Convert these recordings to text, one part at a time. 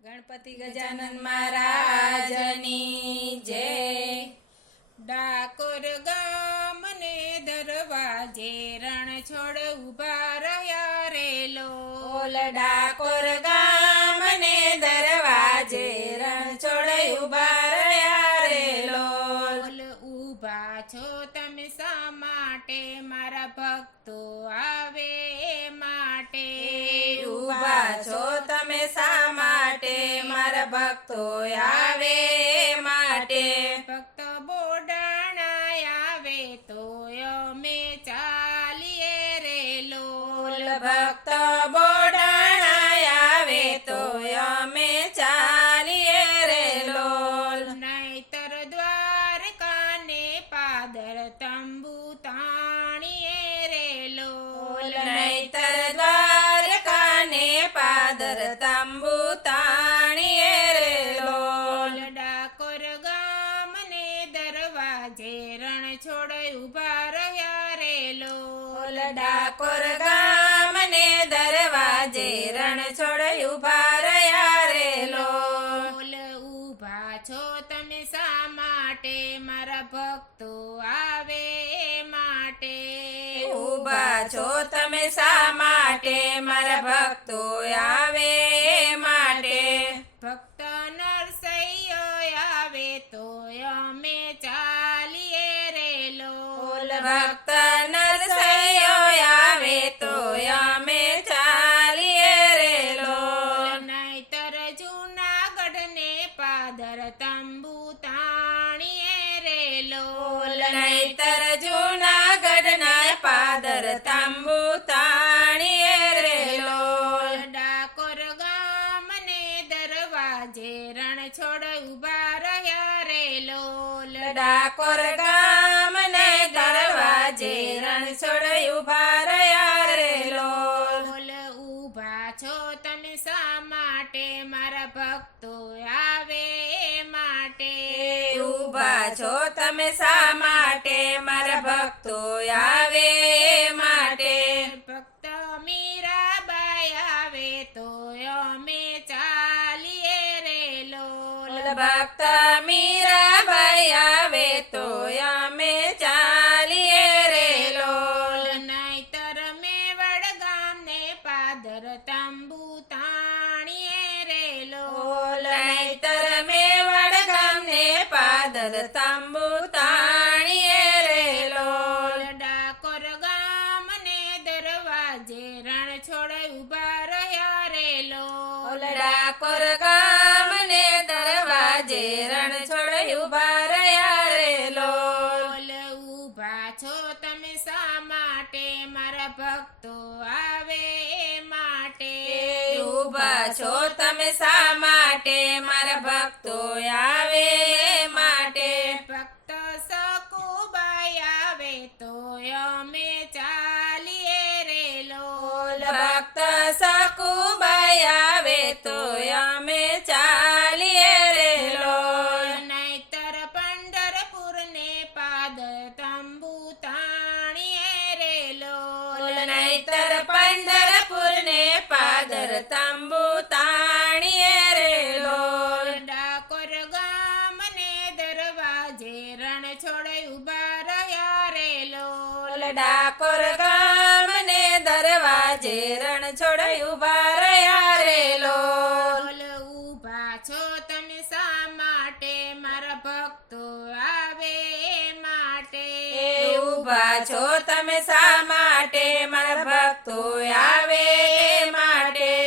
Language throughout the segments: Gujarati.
ગણપતિ ગજાનન મહારાજની જય. ડાકોર ગામને દરવાજે રણ છોડ ઊભા રહ્યા રે ઓલ ડાકોર ગામને દરવાજે રણ છોડ ઊભા રહ્યા રે લોલ લોલ ઊભા છો તમે શા માટે? મારા ભક્તો આવે માટે. ઊભા છો તમે શા ભક્તો આવે માટે. ભક્ત બોડાણા આવે તો અમે ચાલીએ રે લોલ ભક્ત દરવાજે રણ છોડ ઊભા રહ્યા રે લોલ ડાકોર ગામને દરવાજે રણ છોડ ઊભા રહ્યા રે લોલ. ઊભા છો તમે શા માટે? મારા ભક્તો આવે માટે. ઊભા છો તમે શા માટે? મારા ભક્તો આવે માટે. ભક્ત નરસૈયો આવે તો અમે રણ છોડ ઊભા રહ્યા રે લોલ. ડાકોર ગામને દરવાજે રણ છોડ ઊભા રહ્યા રે લોલ. ઊભા ઊભા છો તમે શા માટે? મારા ભક્તો આવે માટે. ઊભા છો તમે શા ભક્ત મીરાબાઈ આવે તો અમે ચાલીએ રે લોલ. નહીતર મેવાડ ગામને પાદર તંબુ તાણીએ રે લોલ. નહીતર મેવાડ ગામને પાદર તંબુ તાણીએ રે લોલ. ડાકોર ગામને દરવાજે રણ છોડ ઊભા રહ્યા રે લોલ ડાકોર ઊભા છો તમે શા માટે? મારા ભક્તો આવે માટે. ઊભા છો તમે શા માટે? મારા ભક્તો આવે માટે. ભક્ત સકુબાઈ આવે તો અમે ચાલીએ રે ઓલ ભક્ત સકુબાઈ પાદર તંબુ તાણીએ રે લોલ. ડાકોર ગામને દરવાજે રણ છોડ ઊભા રહ્યા રે લોલ. ડાકોર ગામને દરવાજે રણ રણછોડ ઊભા રહ્યા રે લોલ. ઊભા છો તમે શા માટે? મારા ભક્તો આવે માટે. ઊભા છો તમે શા માટે? મારા ભક્તો આવે માટે.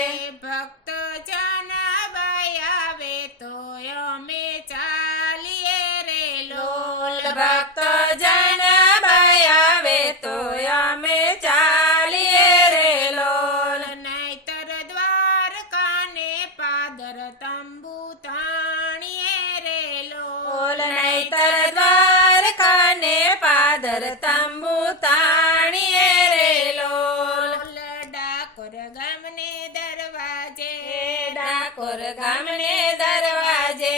ઓલ લોલ દ્વાર કાને પાદર તંબુ તાણીએ રે લોલ. ડાકોર ગામને દરવાજે. ડાકોર ગામને દરવાજે.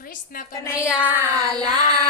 કૃષ્ણ કનૈયા